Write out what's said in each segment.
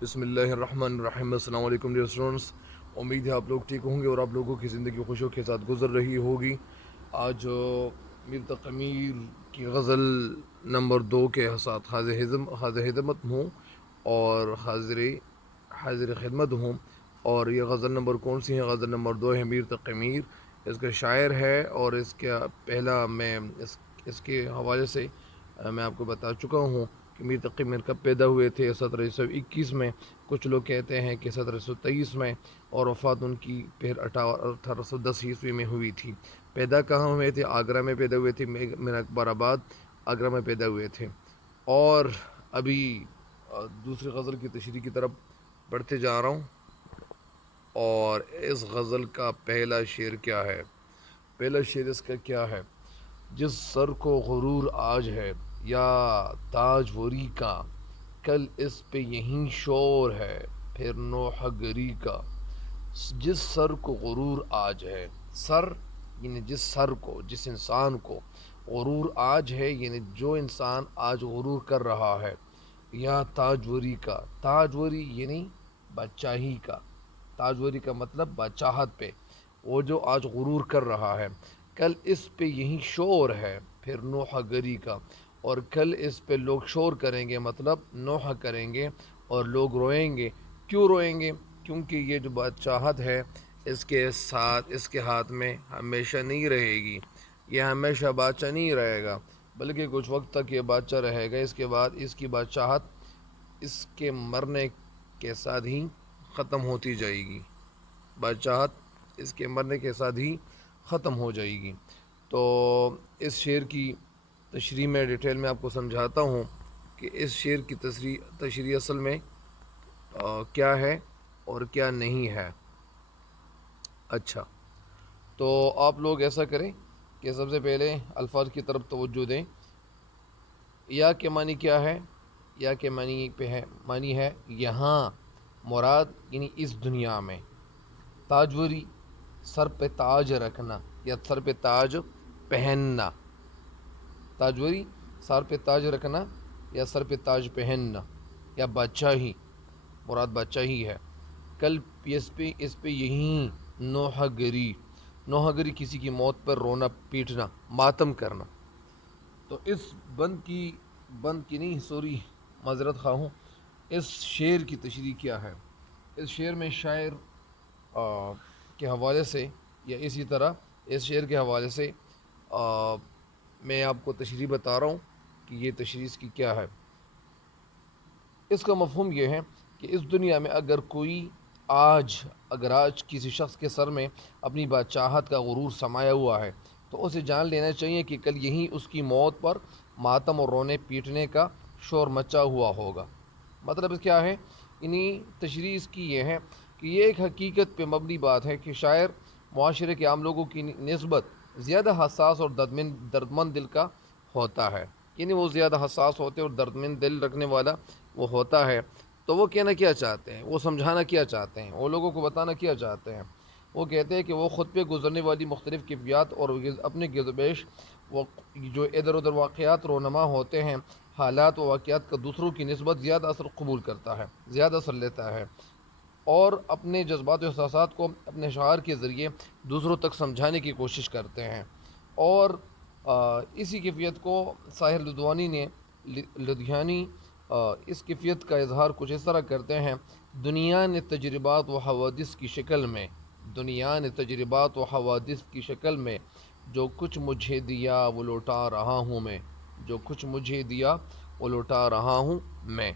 بسم اللہ الرحمن الرحیم۔ السلام علیکم ڈیئر اسٹوڈنٹس، امید ہے آپ لوگ ٹھیک ہوں گے اور آپ لوگوں کی زندگی خوشیوں کے ساتھ گزر رہی ہوگی۔ آج میر تقی میر کی غزل نمبر 2 کے ساتھ حاضر خدمت ہوں اور حاضر خدمت ہوں۔ اور یہ غزل نمبر کون سی ہے؟ غزل نمبر 2 ہے میر تقی میر، اس کا شاعر ہے اور اس کا پہلا میں اس کے حوالے سے میں آپ کو بتا چکا ہوں کہ میر تقی میر کب پیدا ہوئے تھے۔ 1721 میں، کچھ لوگ کہتے ہیں کہ 1723 میں، اور وفات ان کی پھر 1810 میں ہوئی تھی۔ پیدا کہاں ہوئے تھے؟ آگرہ میں پیدا ہوئے تھے، میرا اکبر آباد آگرہ میں پیدا ہوئے تھے۔ اور ابھی دوسری غزل کی تشریح کی طرف بڑھتے جا رہا ہوں، اور اس غزل کا پہلا شعر کیا ہے؟ پہلا شعر اس کا کیا ہے؟ جس سر کو غرور آج ہے یا تاج وری کا، کل اس پہ یہیں شور ہے پھر نوحہ گری کا۔ جس سر کو غرور آج ہے، سر یعنی جس انسان کو غرور آج ہے، یعنی جو انسان آج غرور کر رہا ہے، یا تاجوری کا، تاجوری یعنی بادشاہی کا، تاجوری کا مطلب بادشاہت پہ، وہ جو آج غرور کر رہا ہے، کل اس پہ یہی شور ہے پھر نوحہ گری کا، اور کل اس پہ لوگ شور کریں گے، مطلب نوحہ کریں گے اور لوگ روئیں گے۔ کیوں روئیں گے؟ کیونکہ یہ جو بادشاہت ہے اس کے ہاتھ میں ہمیشہ نہیں رہے گی، یہ ہمیشہ بادشاہ نہیں رہے گا، بلکہ کچھ وقت تک یہ بادشاہ رہے گا۔ اس کے بعد اس کی بادشاہت اس کے مرنے کے ساتھ ہی ختم ہوتی جائے گی، بادشاہت اس کے مرنے کے ساتھ ہی ختم ہو جائے گی۔ تو اس شعر کی تشریح میں ڈیٹیل میں آپ کو سمجھاتا ہوں کہ اس شعر کی تشریح اصل میں کیا ہے اور کیا نہیں ہے۔ اچھا، تو آپ لوگ ایسا کریں کہ سب سے پہلے الفاظ کی طرف توجہ دیں۔ یا کے معنی کیا ہے؟ یا کے معنی ہے یہاں، مراد یعنی اس دنیا میں۔ تاجوری، سر پہ تاج رکھنا یا سر پہ تاج پہننا۔ تاجوری، سر پہ تاج رکھنا یا سر پہ تاج پہننا، یا بادشاہی، مراد بادشاہی ہے۔ کل اس پہ یہیں نوحہ گری، نوحہ گری کسی کی موت پر رونا پیٹنا، ماتم کرنا۔ تو اس بند کی نہیں، سوری، معذرت خواہ ہوں، اس شعر کی تشریح کیا ہے؟ اس شعر میں شاعر کے حوالے سے، یا اسی طرح اس شعر کے حوالے سے میں آپ کو تشریح بتا رہا ہوں کہ یہ تشریح اس کی کیا ہے۔ اس کا مفہوم یہ ہے کہ اس دنیا میں اگر آج کسی شخص کے سر میں اپنی بادشاہت کا غرور سمایا ہوا ہے، تو اسے جان لینا چاہیے کہ کل یہیں اس کی موت پر ماتم اور رونے پیٹنے کا شور مچا ہوا ہوگا۔ مطلب کیا ہے؟ یعنی تشریح اس کی یہ ہے کہ یہ ایک حقیقت پہ مبنی بات ہے کہ شاعر معاشرے کے عام لوگوں کی نسبت زیادہ حساس اور دردمند دل کا ہوتا ہے، یعنی وہ زیادہ حساس ہوتے اور دردمند دل رکھنے والا وہ ہوتا ہے۔ تو وہ کہنا کیا چاہتے ہیں، وہ سمجھانا کیا چاہتے ہیں، وہ لوگوں کو بتانا کیا چاہتے ہیں؟ وہ کہتے ہیں کہ وہ خود پہ گزرنے والی مختلف کیفیات اور اپنے گرد و پیش وہ جو ادھر ادھر واقعات رونما ہوتے ہیں، حالات و واقعات کا دوسروں کی نسبت زیادہ اثر قبول کرتا ہے، زیادہ اثر لیتا ہے، اور اپنے جذبات و احساسات کو اپنے شعار کے ذریعے دوسروں تک سمجھانے کی کوشش کرتے ہیں۔ اور اسی کیفیت کو ساحر لدھیانی اس کیفیت کا اظہار کچھ اس طرح کرتے ہیں: دنیا نے تجربات و حوادث کی شکل میں، دنیا نے تجربات و حوادث کی شکل میں جو کچھ مجھے دیا وہ لوٹا رہا ہوں میں، جو کچھ مجھے دیا وہ لوٹا رہا ہوں میں۔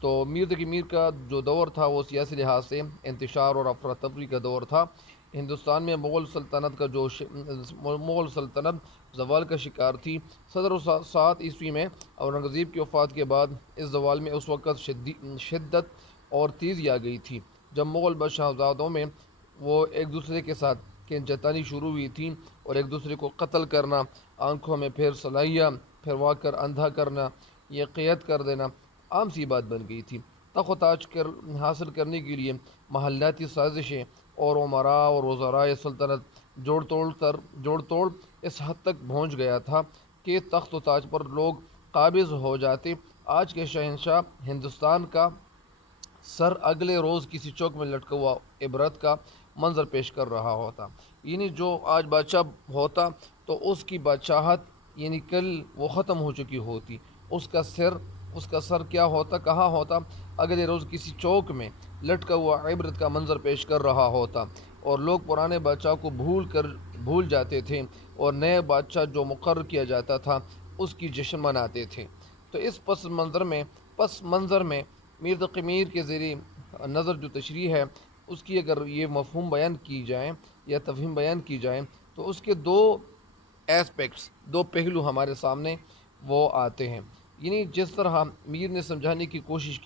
تو میر تقی میر کا جو دور تھا وہ سیاسی لحاظ سے انتشار اور افراتفری کا دور تھا۔ ہندوستان میں مغل سلطنت زوال کا شکار تھی۔ 1707 میں اورنگزیب کی وفات کے بعد اس زوال میں اس وقت شدت اور تیزی آ گئی تھی، جب مغل شہزادوں میں وہ ایک دوسرے کے ساتھ کھینچتانی شروع ہوئی تھی، اور ایک دوسرے کو قتل کرنا، آنکھوں میں پھر سلائیاں پھروا کر اندھا کرنا، یہ قید کر دینا عام سی بات بن گئی تھی۔ تخت و تاج حاصل کرنے کے لیے محلیاتی سازشیں اور امراء اور وزرائے سلطنت جوڑ توڑ اس حد تک پہنچ گیا تھا کہ تخت و تاج پر لوگ قابض ہو جاتے۔ آج کے شہنشاہ ہندوستان کا سر اگلے روز کسی چوک میں لٹکا ہوا عبرت کا منظر پیش کر رہا ہوتا. یعنی جو آج بادشاہ ہوتا تو اس کی بادشاہت یعنی کل وہ ختم ہو چکی ہوتی. اس کا سر کیا ہوتا, کہاں ہوتا, اگلے روز کسی چوک میں لٹکا ہوا عبرت کا منظر پیش کر رہا ہوتا. اور لوگ پرانے بادشاہ کو بھول جاتے تھے اور نئے بادشاہ جو مقرر کیا جاتا تھا اس کی جشن مناتے تھے. تو اس پس منظر میں میر تقی میر کے زیر نظر جو تشریح ہے اس کی اگر یہ مفہوم بیان کی جائیں یا تفہیم بیان کی جائیں تو اس کے دو ایسپیکٹس, دو پہلو ہمارے سامنے وہ آتے ہیں. یعنی جس طرح میر نے سمجھانے کی کوشش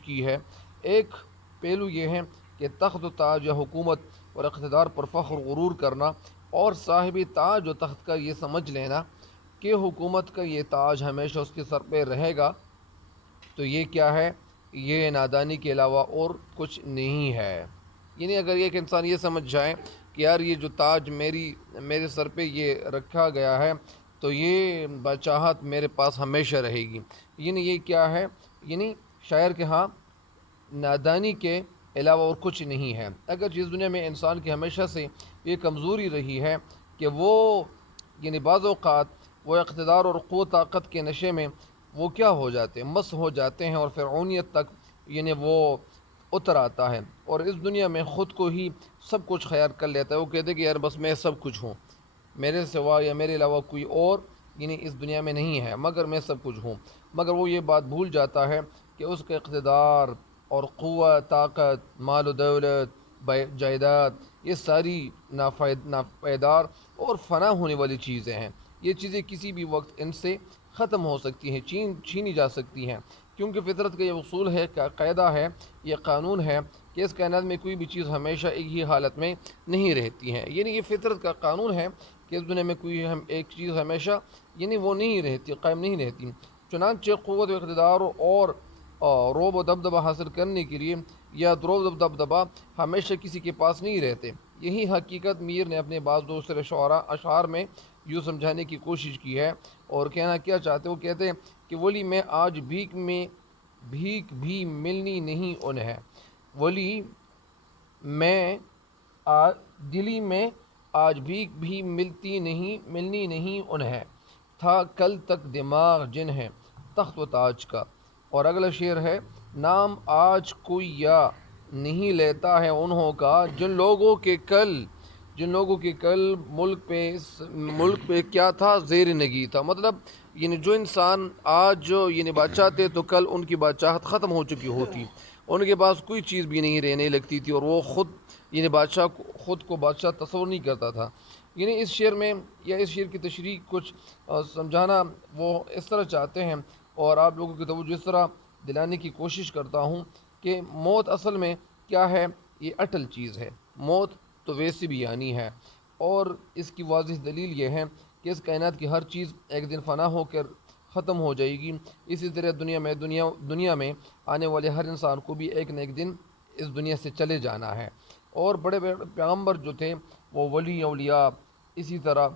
کی ہے ایک پہلو یہ ہے کہ تخت و تاج یا حکومت اور اقتدار پر فخر غرور کرنا اور صاحب تاج و تخت کا یہ سمجھ لینا کہ حکومت کا یہ تاج ہمیشہ اس کے سر پہ رہے گا, تو یہ کیا ہے, یہ نادانی کے علاوہ اور کچھ نہیں ہے. یعنی اگر ایک انسان یہ سمجھ جائے کہ یار یہ جو تاج میرے سر پہ یہ رکھا گیا ہے تو یہ بادشاہت میرے پاس ہمیشہ رہے گی, یعنی یہ کیا ہے, یعنی شاعر کے ہاں نادانی کے علاوہ اور کچھ نہیں ہے. اگر اس دنیا میں انسان کی ہمیشہ سے یہ کمزوری رہی ہے کہ وہ یعنی بعض اوقات وہ اقتدار اور قوت طاقت کے نشے میں وہ کیا ہو جاتے ہیں, مس ہو جاتے ہیں اور فرعونیت تک یعنی وہ اتر آتا ہے اور اس دنیا میں خود کو ہی سب کچھ خیال کر لیتا ہے. وہ کہتے ہیں کہ یار بس میں سب کچھ ہوں, میرے سوا یا میرے علاوہ کوئی اور یعنی اس دنیا میں نہیں ہے, مگر میں سب کچھ ہوں. مگر وہ یہ بات بھول جاتا ہے کہ اس کے اقتدار اور قوت, طاقت, مال و دولت, جائیداد, یہ ساری ناپائیدار اور فنا ہونے والی چیزیں ہیں. یہ چیزیں کسی بھی وقت ان سے ختم ہو سکتی ہیں, چھینی جا سکتی ہیں, کیونکہ فطرت کا یہ اصول ہے, قاعدہ ہے, یہ قانون ہے کہ اس کائنات میں کوئی بھی چیز ہمیشہ ایک ہی حالت میں نہیں رہتی ہے. یعنی یہ فطرت کا قانون ہے کہ اس دنیا میں کوئی ایک چیز ہمیشہ یعنی وہ نہیں رہتی, قائم نہیں رہتی. چنانچہ قوت و اقتدار اور روب و دبدبہ حاصل کرنے کے لیے یا دروب و دبدبہ ہمیشہ کسی کے پاس نہیں رہتے. یہی حقیقت میر نے اپنے بعض دوسرے اشعار میں یوں سمجھانے کی کوشش کی ہے اور کہنا کیا چاہتے, وہ کہتے ہیں کہ ولی میں آج بھیک بھی ملنی نہیں انہیں, ولی میں دلی میں آج بھیک بھی ملنی نہیں انہیں, تھا کل تک دماغ جن ہے تخت و تاج کا. اور اگلا شعر ہے, نام آج کوئی یا نہیں لیتا ہے انہوں کا, جن لوگوں کے کل ملک پہ کیا تھا زیر نگی تھا. مطلب یعنی جو انسان آج جو یعنی بادشاہ تھے تو کل ان کی بادشاہت ختم ہو چکی ہوتی, ان کے پاس کوئی چیز بھی نہیں رہنے لگتی تھی اور وہ خود کو بادشاہ تصور نہیں کرتا تھا. یعنی اس شعر میں یا اس شعر کی تشریح کچھ سمجھانا وہ اس طرح چاہتے ہیں اور آپ لوگوں کی توجہ اس طرح دلانے کی کوشش کرتا ہوں کہ موت اصل میں کیا ہے, یہ اٹل چیز ہے. موت تو ویسے بھی آنی ہے اور اس کی واضح دلیل یہ ہے کہ اس کائنات کی ہر چیز ایک دن فنا ہو کر ختم ہو جائے گی. اسی طرح دنیا میں آنے والے ہر انسان کو بھی ایک نہ ایک دن اس دنیا سے چلے جانا ہے. اور بڑے بڑے پیغمبر جو تھے وہ ولی اولیاء, اسی طرح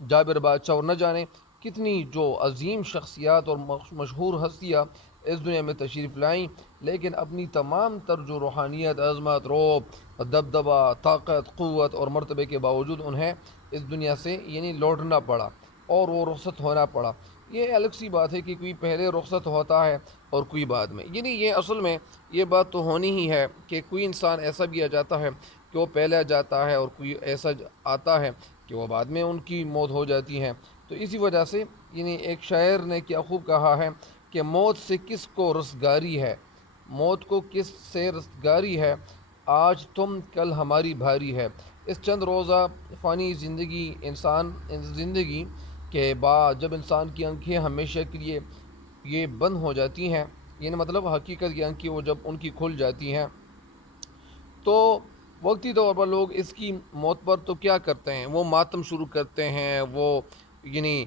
جابر بادشاہ اور نہ جانے کتنی جو عظیم شخصیات اور مشہور ہستیاں اس دنیا میں تشریف لائیں, لیکن اپنی تمام تر جو روحانیت, عظمت, روب, دبدبہ, طاقت, قوت اور مرتبے کے باوجود انہیں اس دنیا سے یعنی لوٹنا پڑا اور وہ رخصت ہونا پڑا. یہ الگ سی بات ہے کہ کوئی پہلے رخصت ہوتا ہے اور کوئی بعد میں. یعنی یہ اصل میں یہ بات تو ہونی ہی ہے کہ کوئی انسان ایسا بھی آ جاتا ہے کہ وہ پہلے آ جاتا ہے اور کوئی ایسا آتا ہے کہ وہ بعد میں ان کی موت ہو جاتی ہے. تو اسی وجہ سے یعنی ایک شاعر نے کیا خوب کہا ہے کہ موت سے کس کو رستگاری ہے, موت کو کس سے رستگاری ہے, آج تم کل ہماری بھاری ہے. اس چند روزہ فانی زندگی کے بعد جب انسان کی آنکھیں ہمیشہ کے لیے یہ بند ہو جاتی ہیں, یعنی مطلب حقیقت کی آنکھیں وہ جب ان کی کھل جاتی ہیں تو وقتی طور پر لوگ اس کی موت پر تو کیا کرتے ہیں, وہ ماتم شروع کرتے ہیں, وہ یعنی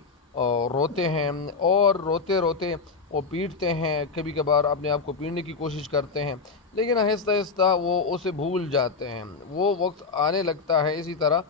روتے ہیں اور روتے روتے وہ پیٹتے ہیں, کبھی کبھار اپنے آپ کو پیٹنے کی کوشش کرتے ہیں, لیکن آہستہ آہستہ وہ اسے بھول جاتے ہیں. وہ وقت آنے لگتا ہے اسی طرح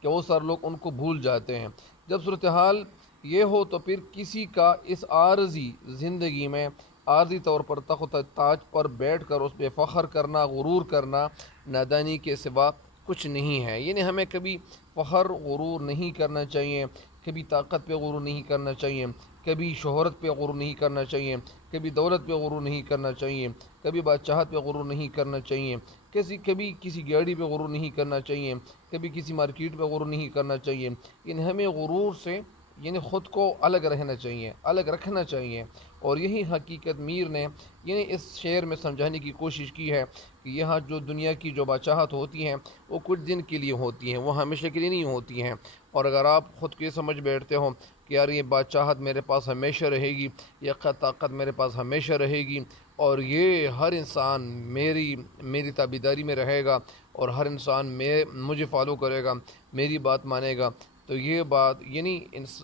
کہ وہ سر لوگ ان کو بھول جاتے ہیں. جب صورتحال یہ ہو تو پھر کسی کا اس عارضی زندگی میں عارضی طور پر تخت تاج پر بیٹھ کر اس پہ فخر کرنا، غرور کرنا نادانی کے سوا کچھ نہیں ہے۔ یعنی ہمیں کبھی فخر غرور نہیں کرنا چاہیے، کبھی طاقت پہ غرور نہیں کرنا چاہیے، کبھی شہرت پہ غرور نہیں کرنا چاہیے، کبھی دولت پہ غرور نہیں کرنا چاہیے، کبھی بادشاہت پہ غرور نہیں کرنا چاہیے، کبھی کسی گاڑی پہ غرور نہیں کرنا چاہیے، کبھی کسی مارکیٹ پہ غرور نہیں کرنا چاہیے۔ یعنی ہمیں غرور سے یعنی خود کو الگ رہنا چاہیے، الگ رکھنا چاہیے۔ اور یہی حقیقت میر نے یعنی اس شعر میں سمجھانے کی کوشش کی ہے کہ یہاں جو دنیا کی جو بادشاہت ہوتی ہیں وہ کچھ دن کے لیے ہوتی ہیں، وہ ہمیشہ کے لیے نہیں ہوتی ہیں۔ اور اگر آپ خود کو یہ سمجھ بیٹھتے ہو کہ یار یہ بادشاہت میرے پاس ہمیشہ رہے گی، یہ طاقت میرے پاس ہمیشہ رہے گی، اور یہ ہر انسان میری تابعداری میں رہے گا، اور ہر انسان مجھے فالو کرے گا، میری بات مانے گا، تو یہ بات یعنی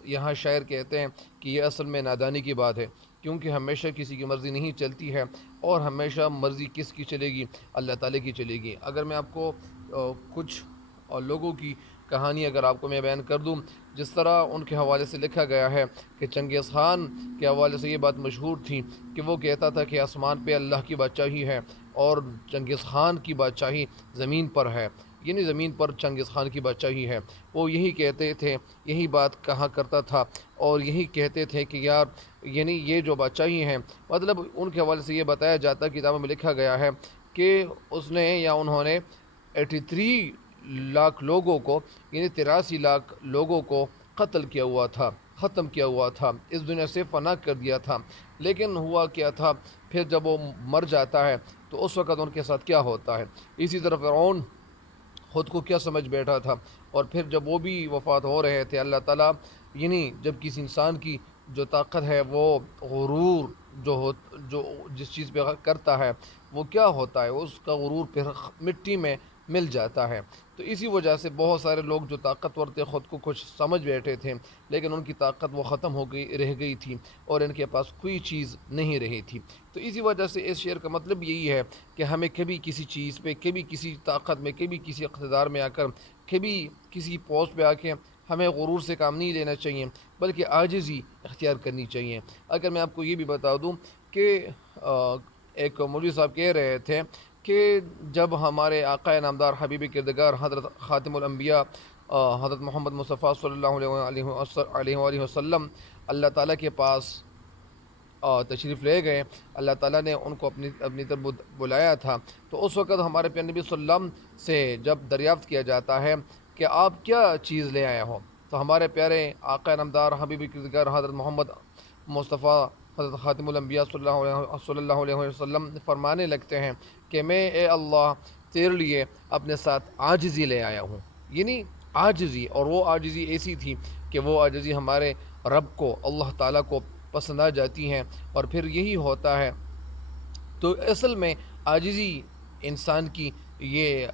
یہاں شاعر کہتے ہیں کہ یہ اصل میں نادانی کی بات ہے، کیونکہ ہمیشہ کسی کی مرضی نہیں چلتی ہے، اور ہمیشہ مرضی کس کی چلے گی؟ اللہ تعالیٰ کی چلے گی۔ اگر میں آپ کو کچھ لوگوں کی کہانی اگر آپ کو میں بیان کر دوں، جس طرح ان کے حوالے سے لکھا گیا ہے کہ چنگیز خان کے حوالے سے یہ بات مشہور تھی کہ وہ کہتا تھا کہ آسمان پہ اللہ کی بادشاہی ہے اور چنگیز خان کی بادشاہی زمین پر ہے، یعنی زمین پر چنگیز خان کی بادشاہی ہے۔ وہ یہی کہتے تھے، یہی بات کہا کرتا تھا، اور یہی کہتے تھے کہ یار یعنی یہ جو بادشاہی ہیں، مطلب ان کے حوالے سے یہ بتایا جاتا ہے، کتابوں میں لکھا گیا ہے کہ اس نے یا انہوں نے 83 لاکھ لوگوں کو یعنی 83 لاکھ لوگوں کو قتل کیا ہوا تھا، ختم کیا ہوا تھا، اس دنیا سے فنا کر دیا تھا۔ لیکن ہوا کیا تھا، پھر جب وہ مر جاتا ہے تو اس وقت ان کے ساتھ کیا ہوتا ہے؟ اسی طرح فرعون خود کو کیا سمجھ بیٹھا تھا، اور پھر جب وہ بھی وفات ہو رہے تھے، اللہ تعالیٰ یعنی جب کسی انسان کی جو طاقت ہے وہ غرور جو جس چیز پہ کرتا ہے وہ کیا ہوتا ہے؟ اس کا غرور پھر مٹی میں مل جاتا ہے۔ تو اسی وجہ سے بہت سارے لوگ جو طاقتور تھے خود کو کچھ سمجھ بیٹھے تھے، لیکن ان کی طاقت وہ ختم رہ گئی تھی، اور ان کے پاس کوئی چیز نہیں رہی تھی۔ تو اسی وجہ سے اس شعر کا مطلب یہی ہے کہ ہمیں کبھی کسی چیز پہ، کبھی کسی طاقت میں، کبھی کسی اقتدار میں آ کر، کبھی کسی پوسٹ پہ آ کے ہمیں غرور سے کام نہیں لینا چاہیے، بلکہ عاجزی اختیار کرنی چاہیے۔ اگر میں آپ کو یہ بھی بتا دوں کہ ایک مولوی صاحب کہہ رہے تھے کہ جب ہمارے آقا نامدار حبیب کردگار حضرت خاتم الانبیاء حضرت محمد مصطفیٰ صلی اللہ علیہ وآلہ وسلم اللہ تعالیٰ کے پاس تشریف لے گئے، اللہ تعالیٰ نے ان کو اپنی طرف بلایا تھا، تو اس وقت ہمارے پیارے نبی صلی اللہ علیہ وسلم سے جب دریافت کیا جاتا ہے کہ آپ کیا چیز لے آئے ہو، تو ہمارے پیارے آقا نامدار حبیب کردگار حضرت محمد مصطفیٰ حضرت خاتم الانبیاء صلی اللہ علیہ وسلم فرمانے لگتے ہیں کہ میں اے اللہ تیرے لیے اپنے ساتھ عاجزی لے آیا ہوں، یعنی عاجزی، اور وہ عاجزی ایسی تھی کہ وہ عاجزی ہمارے رب کو، اللہ تعالیٰ کو پسند آ جاتی ہیں، اور پھر یہی ہوتا ہے۔ تو اصل میں عاجزی انسان کی یہ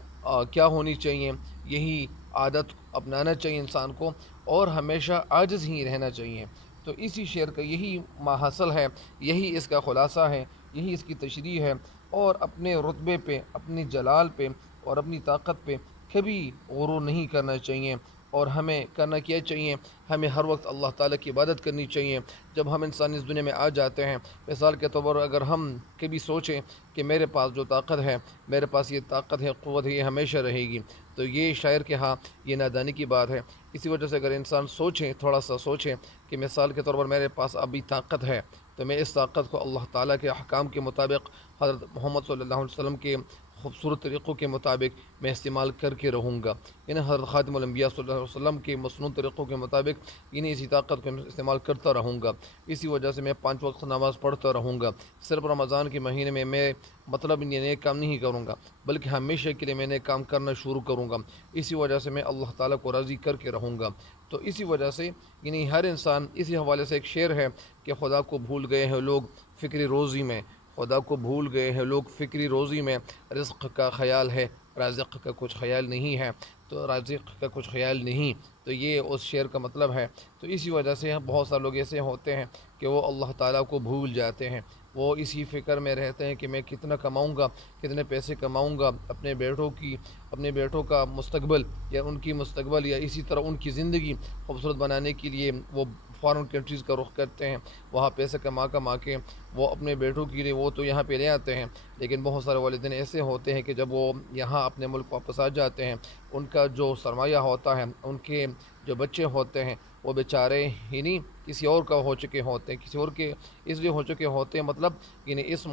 کیا ہونی چاہیے؟ یہی عادت اپنانا چاہیے انسان کو، اور ہمیشہ عاجز ہی رہنا چاہیے۔ تو اسی شعر کا یہی ماحصل ہے، یہی اس کا خلاصہ ہے، یہی اس کی تشریح ہے۔ اور اپنے رتبے پہ، اپنی جلال پہ اور اپنی طاقت پہ کبھی غرور نہیں کرنا چاہیے، اور ہمیں کرنا کیا چاہیے؟ ہمیں ہر وقت اللہ تعالیٰ کی عبادت کرنی چاہیے۔ جب ہم انسان اس دنیا میں آ جاتے ہیں، مثال کے طور پر اگر ہم کبھی سوچیں کہ میرے پاس جو طاقت ہے، میرے پاس یہ طاقت ہے، قوت ہے، یہ ہمیشہ رہے گی، تو یہ شاعر کے ہاں یہ نادانی کی بات ہے۔ اسی وجہ سے اگر انسان سوچیں، تھوڑا سا سوچیں کہ مثال کے طور پر میرے پاس ابھی طاقت ہے، تو میں اس طاقت کو اللہ تعالیٰ کے احکام کے مطابق، حضرت محمد صلی اللہ علیہ وسلم کے خوبصورت طریقوں کے مطابق میں استعمال کر کے رہوں گا، یعنی حضرت خاتم الانبیاء صلی اللہ علیہ وسلم کے مسنون طریقوں کے مطابق یعنی اسی طاقت کو استعمال کرتا رہوں گا۔ اسی وجہ سے میں 5 وقت نماز پڑھتا رہوں گا۔ صرف رمضان کے مہینے میں مطلب یہ نیک کام نہیں کروں گا، بلکہ ہمیشہ کے لیے میں نیک کام کرنا شروع کروں گا۔ اسی وجہ سے میں اللہ تعالیٰ کو راضی کر کے رہوں گا۔ تو اسی وجہ سے یعنی ہر انسان، اسی حوالے سے ایک شعر ہے کہ خدا کو بھول گئے ہیں لوگ فکری روزی میں، خدا کو بھول گئے ہیں لوگ فکری روزی میں، رزق کا خیال ہے رازق کا کچھ خیال نہیں ہے، تو رازق کا کچھ خیال نہیں، تو یہ اس شعر کا مطلب ہے۔ تو اسی وجہ سے بہت سارے لوگ ایسے ہوتے ہیں کہ وہ اللہ تعالیٰ کو بھول جاتے ہیں، وہ اسی فکر میں رہتے ہیں کہ میں کتنا کماؤں گا، کتنے پیسے کماؤں گا، اپنے بیٹوں کا مستقبل یا ان کی مستقبل یا اسی طرح ان کی زندگی خوبصورت بنانے کے لیے وہ فارن کنٹریز کا رخ کرتے ہیں، وہاں پیسے کما کے وہ اپنے بیٹوں کے لیے وہ تو یہاں پہ لے آتے ہیں، لیکن بہت سارے والدین ایسے ہوتے ہیں کہ جب وہ یہاں اپنے ملک واپس آ جاتے ہیں، ان کا جو سرمایہ ہوتا ہے، ان کے جو بچے ہوتے ہیں، وہ بیچارے یعنی کسی اور کا ہو چکے ہوتے ہیں، کسی اور کے اس لیے ہو چکے ہوتے ہیں، مطلب یعنی اس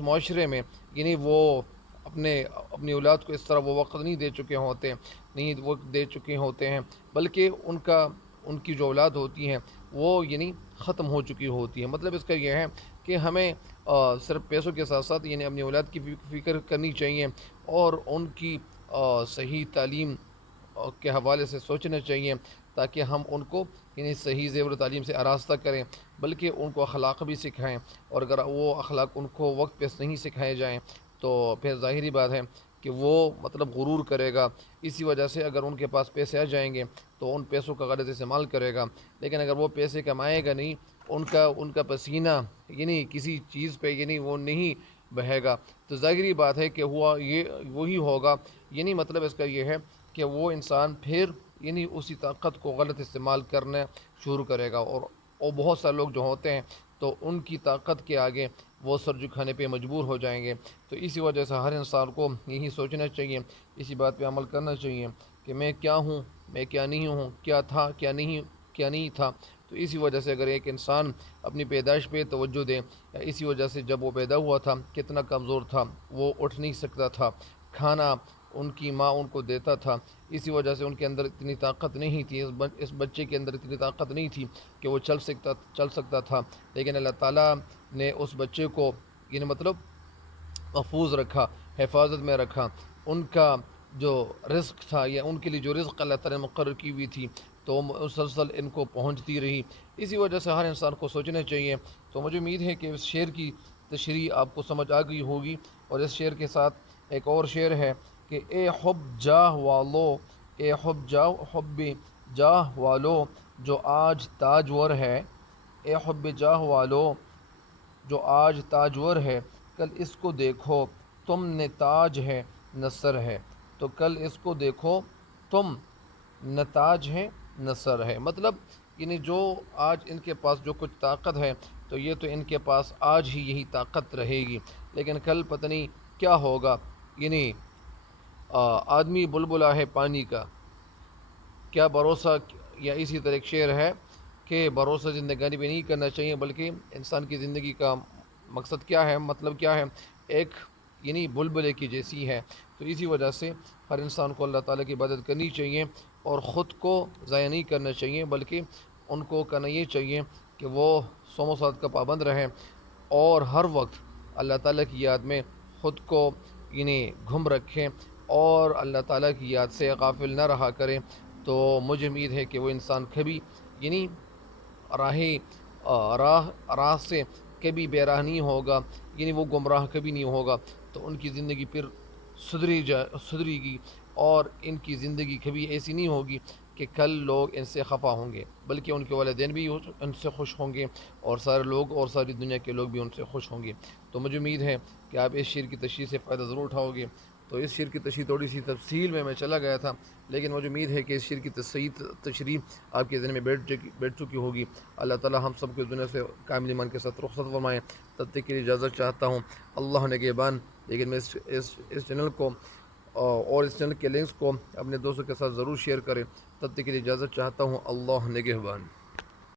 معاشرے میں یعنی وہ اپنی اولاد کو اس طرح وہ وقت نہیں دے چکے ہوتے، نہیں وقت دے چکے ہوتے ہیں، بلکہ ان کی جو اولاد ہوتی ہیں وہ یعنی ختم ہو چکی ہوتی ہے۔ مطلب اس کا یہ ہے کہ ہمیں صرف پیسوں کے ساتھ ساتھ یعنی اپنی اولاد کی فکر کرنی چاہیے، اور ان کی صحیح تعلیم کے حوالے سے سوچنا چاہیے، تاکہ ہم ان کو یعنی صحیح زیور تعلیم سے آراستہ کریں، بلکہ ان کو اخلاق بھی سکھائیں، اور اگر وہ اخلاق ان کو وقت پہ نہیں سکھائے جائیں تو پھر ظاہری بات ہے کہ وہ مطلب غرور کرے گا۔ اسی وجہ سے اگر ان کے پاس پیسے آ جائیں گے تو ان پیسوں کا غلط استعمال کرے گا، لیکن اگر وہ پیسے کمائے گا نہیں، ان کا پسینہ یعنی کسی چیز پہ یعنی وہ نہیں بہے گا، تو ظاہری بات ہے کہ یہ وہی ہوگا، یعنی مطلب اس کا یہ ہے کہ وہ انسان پھر یعنی اسی طاقت کو غلط استعمال کرنا شروع کرے گا، اور بہت سارے لوگ جو ہوتے ہیں تو ان کی طاقت کے آگے وہ سر جھکانے پہ مجبور ہو جائیں گے۔ تو اسی وجہ سے ہر انسان کو یہی سوچنا چاہیے، اسی بات پہ عمل کرنا چاہیے کہ میں کیا ہوں، میں کیا نہیں ہوں، کیا تھا کیا نہیں تھا۔ تو اسی وجہ سے اگر ایک انسان اپنی پیدائش پہ توجہ دے، یا اسی وجہ سے جب وہ پیدا ہوا تھا کتنا کمزور تھا، وہ اٹھ نہیں سکتا تھا، کھانا ان کی ماں ان کو دیتا تھا، اسی وجہ سے ان کے اندر اتنی طاقت نہیں تھی، اس بچے کے اندر اتنی طاقت نہیں تھی کہ وہ چل سکتا تھا، لیکن اللہ تعالیٰ نے اس بچے کو یعنی مطلب محفوظ رکھا، حفاظت میں رکھا، ان کا جو رزق تھا یا ان کے لیے جو رزق اللہ تعالیٰ نے مقرر کی ہوئی تھی تو وہ مسلسل ان کو پہنچتی رہی۔ اسی وجہ سے ہر انسان کو سوچنا چاہیے۔ تو مجھے امید ہے کہ اس شعر کی تشریح آپ کو سمجھ آ گئی ہوگی، اور اس شعر کے ساتھ ایک اور شعر ہے کہ اے حب جاہ والو، اے حب جاہ والو جو آج تاجور ہے، اے حب جاہ والو جو آج تاجور ہے، کل اس کو دیکھو تم نے تاج ہے نہ سر ہے، تو کل اس کو دیکھو تم نہ تاج ہے نہ سر ہے۔ مطلب یعنی جو آج ان کے پاس جو کچھ طاقت ہے تو یہ تو ان کے پاس آج ہی یہی طاقت رہے گی، لیکن کل پتہ نہیں کیا ہوگا۔ یعنی آدمی بلبلا ہے پانی کا، کیا بھروسہ، یا اسی طرح ایک شعر ہے کہ بھروسہ زندگانی پہ نہیں کرنا چاہیے، بلکہ انسان کی زندگی کا مقصد کیا ہے، مطلب کیا ہے، ایک یعنی بلبلے کی جیسی ہے۔ تو اسی وجہ سے ہر انسان کو اللہ تعالیٰ کی عبادت کرنی چاہیے، اور خود کو ضائع نہیں کرنا چاہیے، بلکہ ان کو کرنا یہ چاہیے کہ وہ صوم و صلات کا پابند رہیں، اور ہر وقت اللہ تعالیٰ کی یاد میں خود کو یعنی گھم رکھیں، اور اللہ تعالیٰ کی یاد سے غافل نہ رہا کریں۔ تو مجھے امید ہے کہ وہ انسان کبھی یعنی راہ راہ سے کبھی بے راہ نہیں ہوگا، یعنی وہ گمراہ کبھی نہیں ہوگا، تو ان کی زندگی پھر سدھرے گی، اور ان کی زندگی کبھی ایسی نہیں ہوگی کہ کل لوگ ان سے خفا ہوں گے، بلکہ ان کے والدین بھی ان سے خوش ہوں گے، اور سارے لوگ اور ساری دنیا کے لوگ بھی ان سے خوش ہوں گے۔ تو مجھے امید ہے کہ آپ اس شعر کی تشریح سے فائدہ ضرور اٹھاؤ گے۔ تو اس شعر کی تشریح تھوڑی سی تفصیل میں چلا گیا تھا، لیکن مجھے امید ہے کہ اس شعر کی تشریح آپ کے ذہن میں بیٹھ چکی ہوگی۔ اللہ تعالیٰ ہم سب کو اس دنیا سے کامل ایمان کے ساتھ رخصت فرمائیں۔ تب تک کے لیے اجازت چاہتا ہوں، اللہ نگہبان۔ لیکن میں اس چینل کو اور اس چینل کے لنکس کو اپنے دوستوں کے ساتھ ضرور شیئر کریں۔ تب تک کے لیے اجازت چاہتا ہوں، اللہ نگہبان۔